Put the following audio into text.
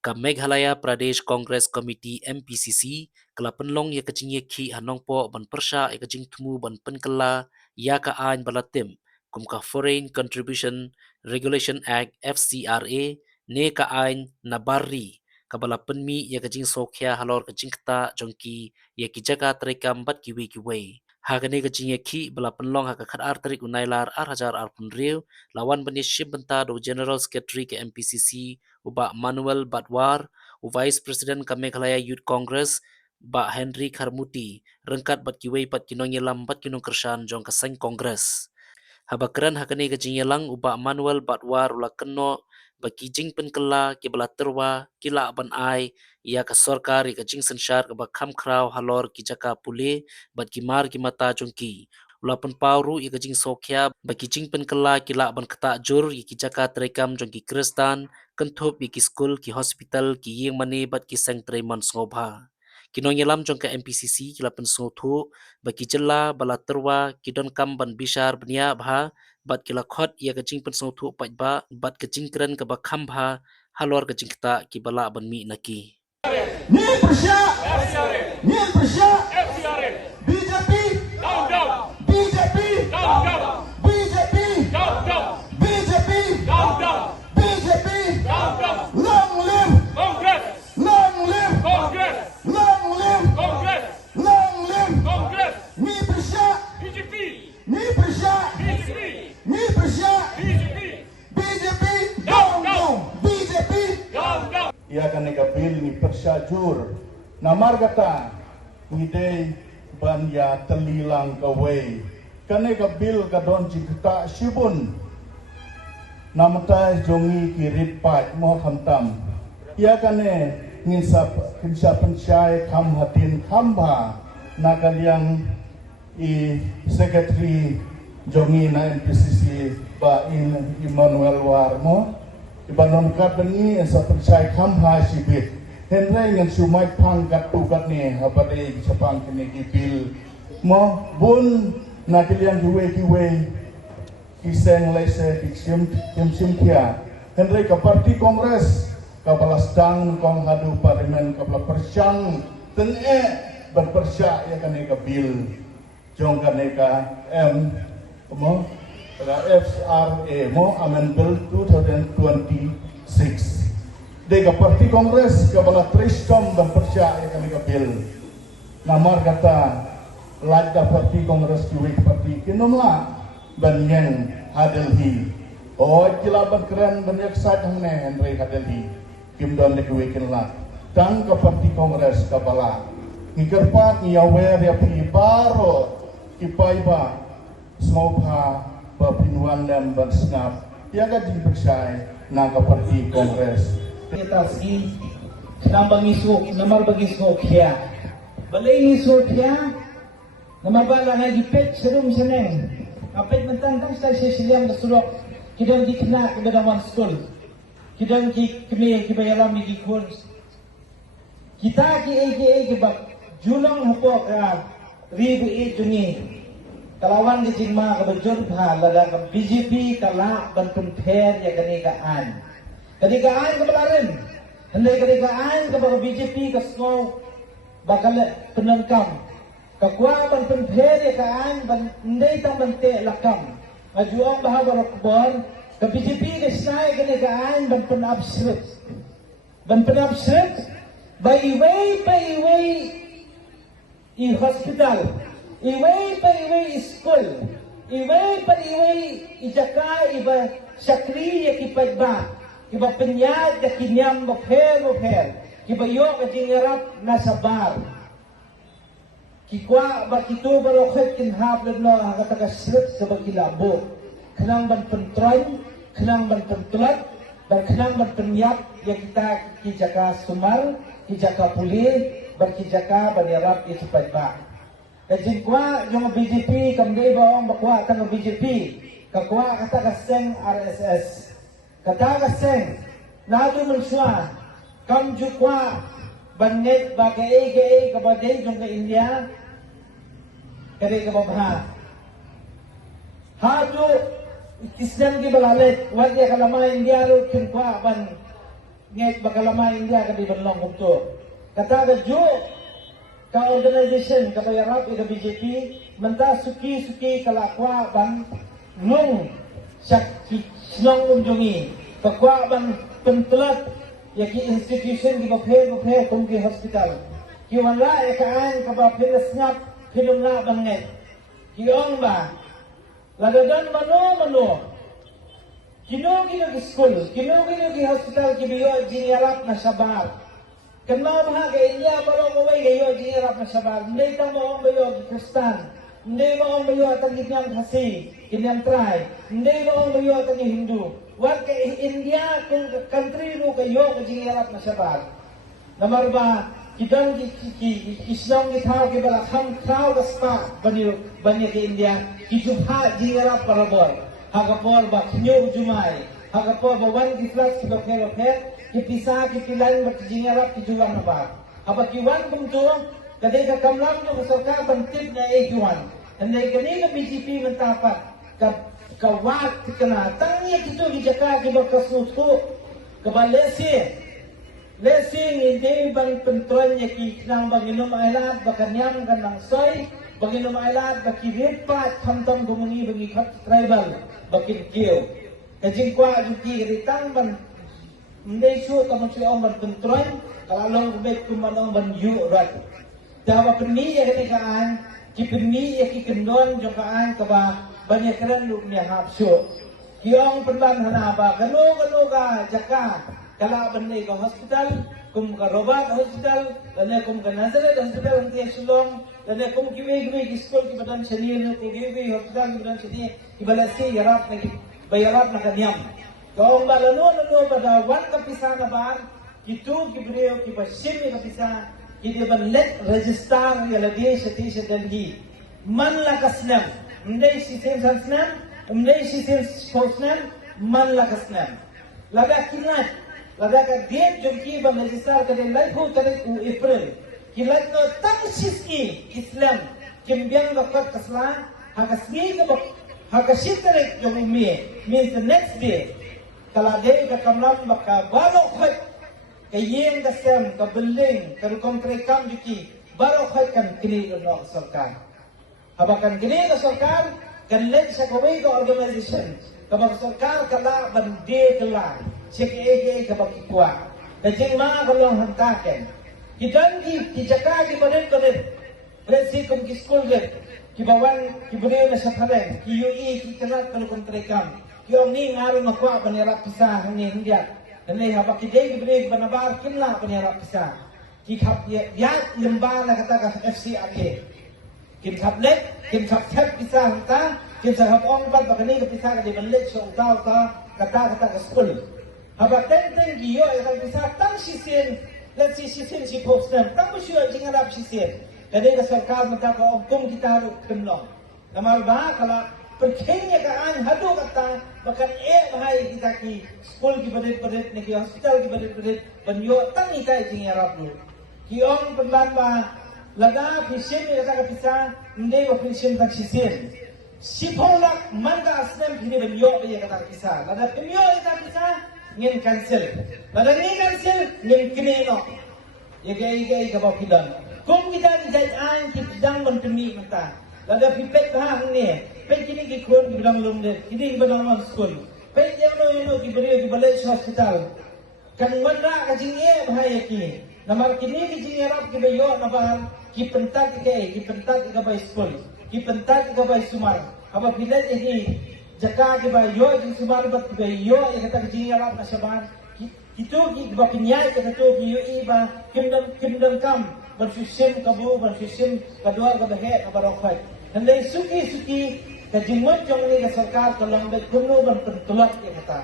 Ka Meghalaya Pradesh Congress Committee MPCC kala penlong ya kecing ye ki hanong po ban persya ya kecing temu ban penkela ya ka ain balatim kum ka Foreign Contribution Regulation Act FCRA ne ka ain nabari kabala penmi ya kecing sokya halor kecing kta jongki ya ki jaga terekam bat kiwe hagane kecing ye ki bala penlong ha ka khat ar terik unailar ar hajar ar punriu lawan bani ship benta do General Secretary ke MPCC Ubak Manuel Batwar, Vice President ka Meghalaya Youth Congress, Ba Henry Karmuti, rengkat bat kiwei pat kinong yelam bat kinong kersan jong kasang Congress. Habakran hakane ka jinyelang Ubak Manuel Batwar ula keno bagi jing penkela ki bala terwa kila ban ai ia ka sarkar ka jing sensyar ka bakam kraw halor ki jaka pule bat kimar ki mata jongki ulapan pauru ia kajing sokya bagi jing penkela kila ban kata jur ki jaka terekam jongki kristan kentup ki skul ki hospital ki yeng mani bat ki sang tremon ngobha kinong yelam jong ka MPCC kila pensothu bagi jela bala terwa ki don kam ban bishar bnia bha bat kila khot ia kajing pensothu pat ba bat kajing kren ka bakam bha halor kajing kta ki bala ban mi naki Ni Persya, Ni Persya, BJP, BJP, BJP, BJP, BJP, long live, long live, long live, long live, Ni Persya, Ni Persya, Ni Persya, BJP, BJP, ia akan negabil ni persajur namar kata ngidei ban ya telilang kawai kanega bil kadon jikta sibun namata jongi kirit pat mo khamtam ia kane nginsap pensyai kam hatin khamba nagaliang i secretary jongi na MPCC ba in Emmanuel Warmo ibanon kat bengi sa persai khamha sibit henry ngan sumai pangkat tugat ni habade sapang kini gibil mo bun na kilian kiwe kiseng lese sim kia henry ka parti kongres ka balastang kong hadu parlemen ka bala persyang tenge berpersya ya kane ka bil jong kane ka mo FRA mo Amendment Bill 2026 dega parti kongres ke bala tristom dan persya kami ke bil namar kata lada parti kongres kiwi parti kinomla banyang hadelhi jilaban keren banyak sadang ne Henry hadelhi kim don de kiwi kinla tang ke parti kongres ke bala ngikerpat ngiawer ya pi baro ipaiba smopha Bapinuan dan bersnap yang gaji bersai naga parti kongres kita si nambang isu namar bagi sokya balai sokya namar bala na gipet serum seneng apet mentang-tang sa siyang nasulok kidang dikna kebedaman school kidang kami kibayalam di kurs kita ki bak julong hapok ribu jungi kalawan di jingma kabajur lada ka BJP kala bantun per ya kanikaan kabalarin henday kanikaan ka BJP ka snow bakal penangkam kakwa bantun per ya kaan henday tang bante lakam majuang bahawa rakbor ka BJP ka snay kanikaan bantun absrit by way i hospital iway school, iway ijaka iba syakri ya kipadba, iba penyad ya kinyam mokher, iba yo kajingarap nasa bar. Kikwa ba kito barokhet kinhap na hagatagasrit sa bagilabo. Kanang ban pentron, kanang ban pentulat, dan kanang ban penyap ya kita kijaka sumar, kijaka puli, berkijaka banirap ikipadba. Kajin kwa yung BJP kamday ba ang bakwa ka ng BJP kakwa kata kaseng RSS kata kaseng nado manswa kamju kwa bannet bagay kabaday yung ka India kare ka babha hado kisnan ki balalet wag ya kalama India ro kin kwa ban ngai bakalama India ka di banlong kumto. Kata ka jo ka organization ka bayarap ida BJP menta suki kalakwa ban nung syak snong umjongi kakwa ban pentelat yaki institution di baphe kumki hospital ki wala e kaan ka ba pinasngap pinumna ban ngai ki ong ba lagadan mano kino ki school kino ki hospital ki biyo jingarap na sabar kenal ha ke India balong mo may gayo jingarap na sabar ndey ta mo ang bayo ki Kristan ndey mo ang bayo at ginyang hasi ginyang try ndey mo ang bayo at Hindu wat ke India kung country no kayo ki jingarap na sabar namar ba kitang ki islang ki thao ki bala kham thao ka spa banyo ki India ki jubha jingarap parabor hagapor ba kinyo jumai hagapor ba wan ki flash ki bakhe ki pisa ki kilan ba jingarap ki juwan na ba apa ki wan kumto kadai ka kamlam jo sarkar bantip na juwan andai kani ka BJP mentapat ka wat kana tangya kito ki jaka ki ba kasutu ka ba lesi hindi bang pentranya ki nang banginom ailat ba kanyam kanang soy banginom ailat ba ki ripat thamtam gumungi bangi khat tribal bakin kiyo kajing kwa juki ritang ban ndai su tamon su om ban pentroy kalalong kubet kumanong ban yu rat dawa penni ya ketika ki penni ya ki kendon jokaan ka ba banyak keren lu nya hapsu kiong penban hana ba kanu ka jaka kala bandai ka hospital kum ka robat hospital dan kum ka Nazareth hospital nanti sulong dan kum kiwe ki school ki badan seni no kiwe hospital ki badan seni ki balasi yarap na bayarap na kanyam kaong balano pada wan ka pisana bar kitu ki breo ki pasim ka pisa ki de ban let register ya lagi seti setelgi man la kasnam ndai sistem sansnam ndai sistem sportsnam man la kasnam laga kinat laga ka date jumki ban register ka de lai ko tarik u April kilat no tang siski Islam kimbiang ka kasla hakasni ka hakasit tarik yung means the next day kalagay ka kamlam baka balok hat kayeng kasem ka building ka komprekam juki balok hat kan kini no sarkar habakan kini ka sarkar kan let sa kaway ka organization kabag sarkar kala bande kala CKA kabag ikwa dajing mga kalong hantaken kidan ki jaka ki badet resi kum ki school get ki bawan ki beriyo na sa karen ki UI ki kanat kalau kontrekam ki om ni ngaru makwa panirap pisah ni hindia Nanti apa kita diberi benar kimla penyerap pisah. Kikap dia lembar nak kata FCAK. Kim kap lek, kim kap tep pisah kita, kim sahab ong bat bakani ke pisah ke di balik so utau kata ke school. Haba tenteng giyo yang pisah tang sisen, let sisen si postem, tang bersyukur jangan ada sisen. Jadi ke sarkar minta ke ong kita kenong. Namar bah kalau perkengnya kaan hadu kata bahkan bahai kita ki school ki badit ni ki hospital ki badit banyo tang ita jing yarap ni ki ong penlamba laga pisim ni kata kapisa ndai wa pisim tak sisin sipolak manga asnem phini banyo be kata kapisa laga banyo ita kapisa ngin cancel laga ni cancel ngin kini no ye gai ka ba pidan kum kita ni jai an ki pedang ban pemi mata laga pipet bahang ni pet kini ki kun bilang lumde ini bilang school pet yang no diberi di balai hospital kan wanda ka jinge bahaya ki namar kini ki jinge rap ki bayo nabar ki pentat ki bay school ki pentat ki bay sumar apa bilet ini jaka ki bayo di sumar bat ki bayo ya kata jinge rap na saban itu ki ba kinyai ka to ki yo iba kimdam kam bersusim kabu bersusim kadua ka bahe abarofat Handai suki kajimot jong ni ka sarkar tolong bet kuno ban pentulak ya kata